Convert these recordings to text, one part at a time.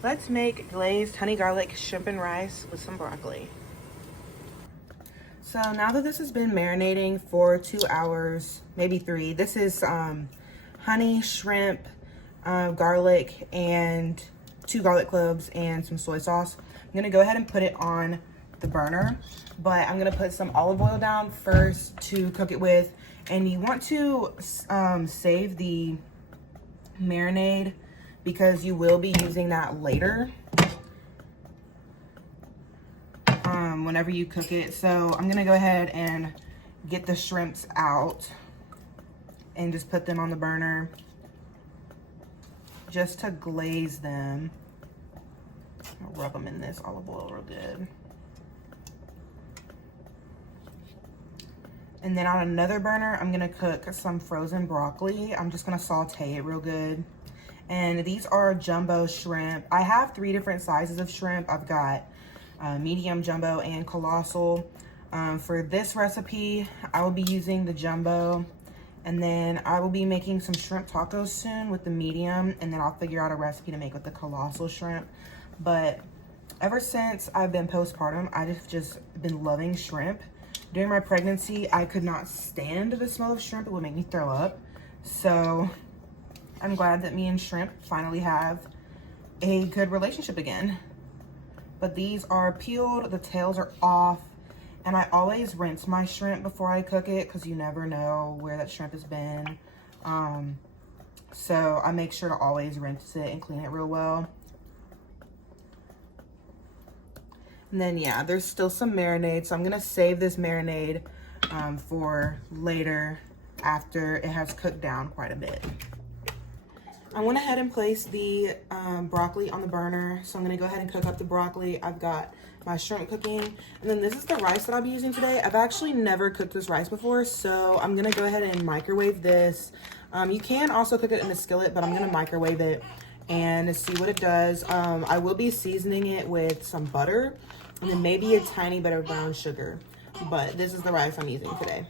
Let's make glazed honey garlic shrimp and rice with some broccoli. So now that this has been marinating for 2 hours, maybe 3, this is honey, shrimp, garlic, and 2 garlic cloves and some soy sauce. I'm gonna go ahead and put it on the burner, but I'm gonna put some olive oil down first to cook it with. And you want to save the marinade because you will be using that later whenever you cook it. So I'm gonna go ahead and get the shrimps out and just put them on the burner just to glaze them. I'll rub them in this olive oil real good. And then on another burner, I'm gonna cook some frozen broccoli. I'm just gonna saute it real good. And these are jumbo shrimp. I have 3 different sizes of shrimp. I've got medium, jumbo, and colossal. For this recipe, I will be using the jumbo. And then I will be making some shrimp tacos soon with the medium. And then I'll figure out a recipe to make with the colossal shrimp. But ever since I've been postpartum, I've just been loving shrimp. During my pregnancy, I could not stand the smell of shrimp. It would make me throw up. So I'm glad that me and shrimp finally have a good relationship again. But these are peeled, the tails are off, and I always rinse my shrimp before I cook it because you never know where that shrimp has been. So I make sure to always rinse it and clean it real well. And then, yeah, there's still some marinade, so I'm gonna save this marinade for later after it has cooked down quite a bit. I went ahead and placed the broccoli on the burner, so I'm gonna go ahead and cook up the broccoli. I've got my shrimp cooking, and then this is the rice that I'll be using today. I've actually never cooked this rice before, so I'm gonna go ahead and microwave this. You can also cook it in a skillet, but I'm gonna microwave it and see what it does. I will be seasoning it with some butter and then maybe a tiny bit of brown sugar, but this is the rice I'm using today.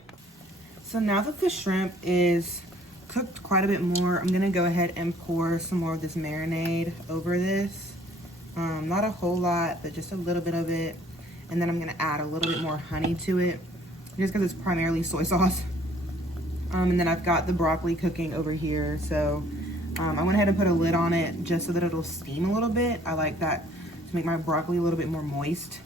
So now that the shrimp is cooked quite a bit more, I'm gonna go ahead and pour some more of this marinade over this. Not a whole lot, but just a little bit of it. And then I'm gonna add a little bit more honey to it, just because it's primarily soy sauce. And then I've got the broccoli cooking over here. So I went ahead and put a lid on it just so that it'll steam a little bit. I like that to make my broccoli a little bit more moist.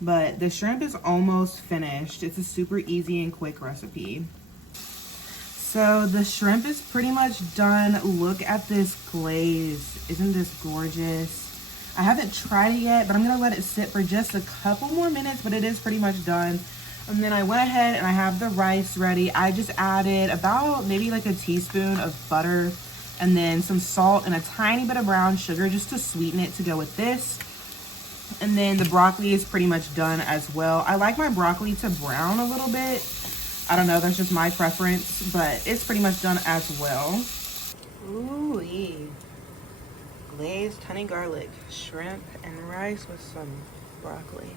But the shrimp is almost finished. It's a super easy and quick recipe. So the shrimp is pretty much done. Look at this glaze. Isn't this gorgeous? I haven't tried it yet, but I'm gonna let it sit for just a couple more minutes, but it is pretty much done. And then I went ahead and I have the rice ready. I just added about maybe like a teaspoon of butter and then some salt and a tiny bit of brown sugar just to sweeten it to go with this. And then the broccoli is pretty much done as well. I like my broccoli to brown a little bit. I don't know, that's just my preference, but it's pretty much done as well. Ooh-wee. Glazed honey garlic shrimp and rice with some broccoli.